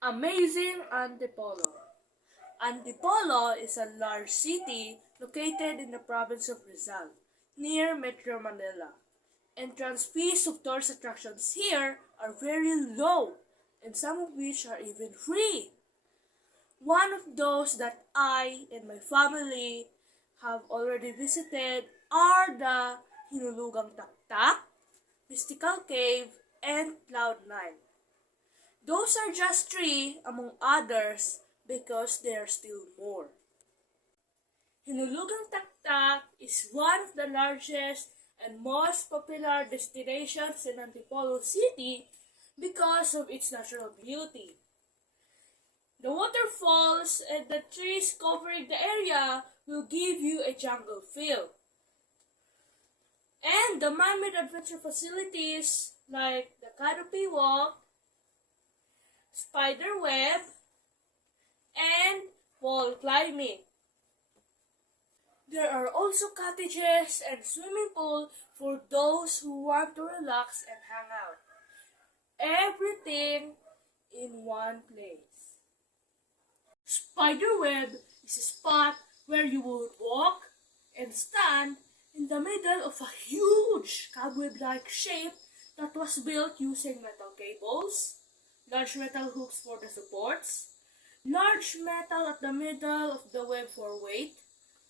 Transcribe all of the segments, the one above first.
Amazing Antipolo. Antipolo is a large city located in the province of Rizal, near Metro Manila. Entrance fees of tourist attractions here are very low, and some of which are even free. One of those that I and my family have already visited are the Hinulugang Taktak, Mystical Cave, and Cloud9. Those are just three among others because there are still more. Hinulugang Taktak is one of the largest and most popular destinations in Antipolo City because of its natural beauty. The waterfalls and the trees covering the area will give you a jungle feel. And the man-made adventure facilities like the Canopy walk, spider web, and wall climbing. There are also cottages and swimming pool for those who want to relax and hang out. Everything in one place. Spiderweb is a spot where you would walk and stand in the middle of a huge cobweb-like shape that was built using metal cables, large metal hooks for the supports, large metal at the middle of the web for weight,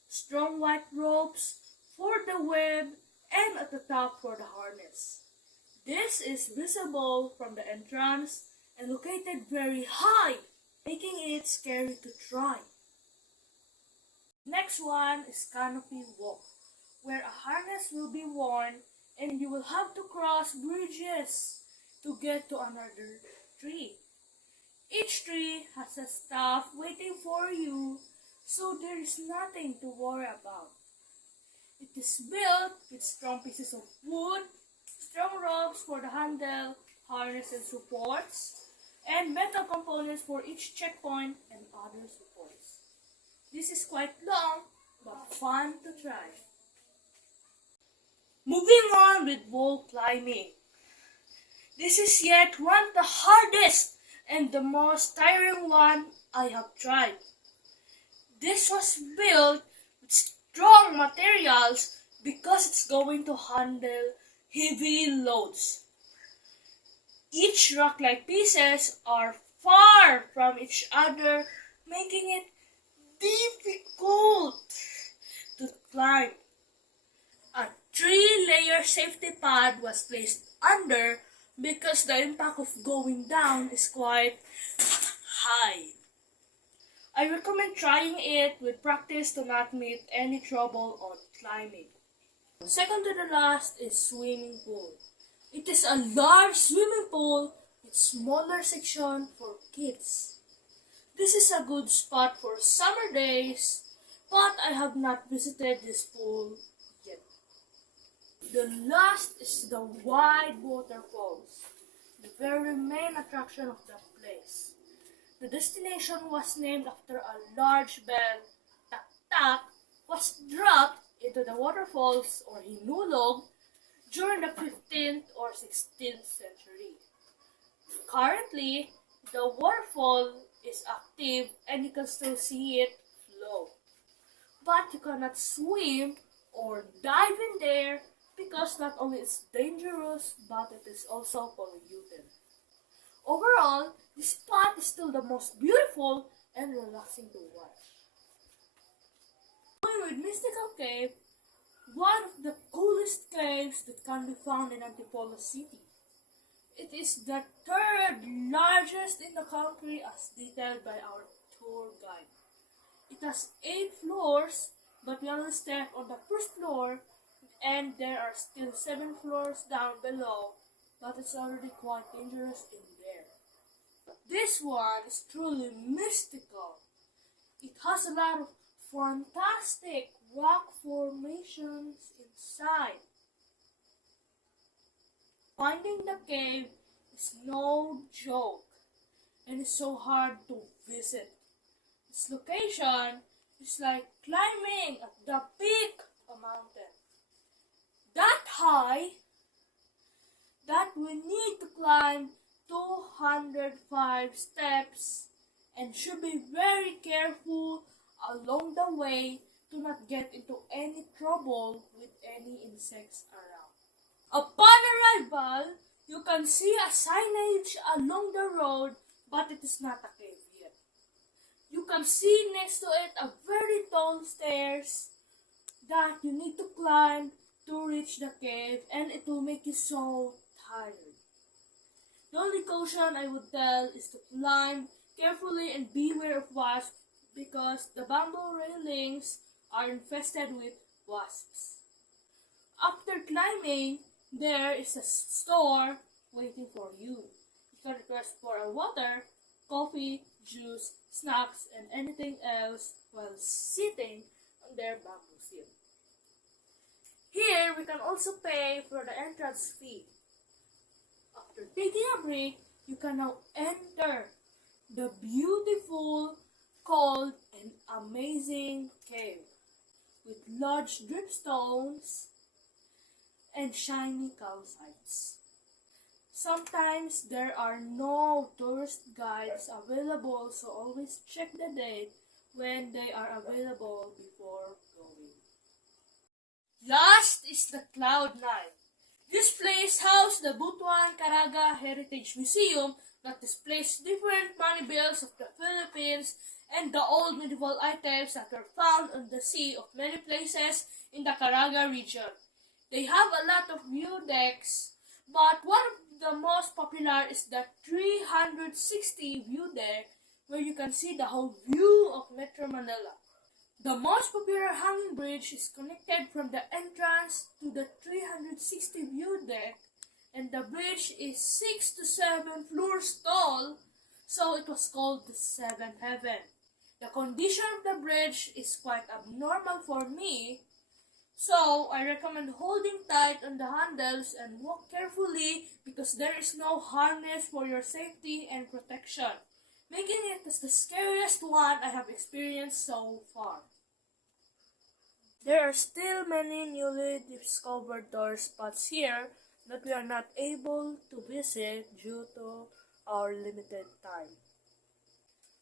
strong white ropes for the web, and at the top for the harness. This is visible from the entrance and located very high, making it scary to try. Next one is Canopy Walk, where a harness will be worn and you will have to cross bridges to get to another tree. Each tree has a staff waiting for you, so there is nothing to worry about. It is built with strong pieces of wood, strong ropes for the handle, harness and supports, and metal components for each checkpoint and other supports. This is quite long, but fun to try. Moving on with wall climbing. This is yet one of the hardest and the most tiring one I have tried. This was built with strong materials because it's going to handle heavy loads. Each rock-like pieces are far from each other, making it difficult to climb. A 3-layer safety pad was placed under because the impact of going down is quite high. I recommend trying it with practice to not meet any trouble on climbing. Second to the last is swimming pool. It is a large swimming pool with smaller section for kids. This is a good spot for summer days, but I have not visited this pool yet. The last is the wide waterfalls, the very main attraction of the place. The destination was named after a large bell, Taktak, was dropped into the waterfalls or Hinulog during the 15th or 16th century. Currently, the waterfall is active and you can still see it flow. But you cannot swim or dive in there because not only it's dangerous, but it is also polluted. Overall, this spot is still the most beautiful and relaxing to watch. Going with Mystical Cave, one of the coolest caves that can be found in Antipolo City. It is the third largest in the country as detailed by our tour guide. It has 8 floors, but we only stepped on the first floor and there are still 7 floors down below, but it's already quite dangerous in there. This one is truly mystical. It has a lot of fantastic rock formations inside. Finding the cave is no joke and it's so hard to visit. Its location is like climbing at the peak of a mountain. That high that we need to climb 205 steps and should be very careful along the way to not get into any trouble with any insects around. Upon arrival, you can see a signage along the road, but it is not a cave yet. You can see next to it a very tall stairs that you need to climb to reach the cave, and it will make you so tired. The only caution I would tell is to climb carefully and beware of wasps because the bamboo railings are infested with wasps. After climbing, there is a store waiting for you. You can request for a water, coffee, juice, snacks, and anything else while sitting on their bamboo seat. Here, we can also pay for the entrance fee. After taking a break, you can now enter the beautiful, cold, and amazing cave with large dripstones and shiny calcites. Sometimes there are no tourist guides available, so always check the date when they are available before going. Last is the Cloud9. This place houses the Butuan Caraga Heritage Museum that displays different money bills of the Philippines and the old medieval items that were found on the sea of many places in the Caraga region. They have a lot of view decks, but one of the most popular is the 360 view deck where you can see the whole view of Metro Manila. The most popular hanging bridge is connected from the entrance to the 360 view deck, and the bridge is 6 to 7 floors tall, so it was called the Seventh Heaven. The condition of the bridge is quite abnormal for me, so I recommend holding tight on the handles and walk carefully because there is no harness for your safety and protection, making it as the scariest one I have experienced so far. There are still many newly discovered tourist spots here that we are not able to visit due to our limited time.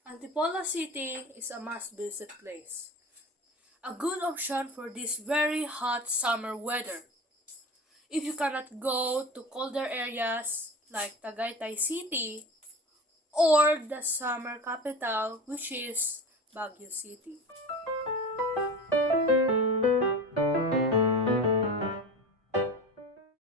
Antipolo City is a must-visit place. A good option for this very hot summer weather. If you cannot go to colder areas like Tagaytay City or the summer capital, which is Baguio City.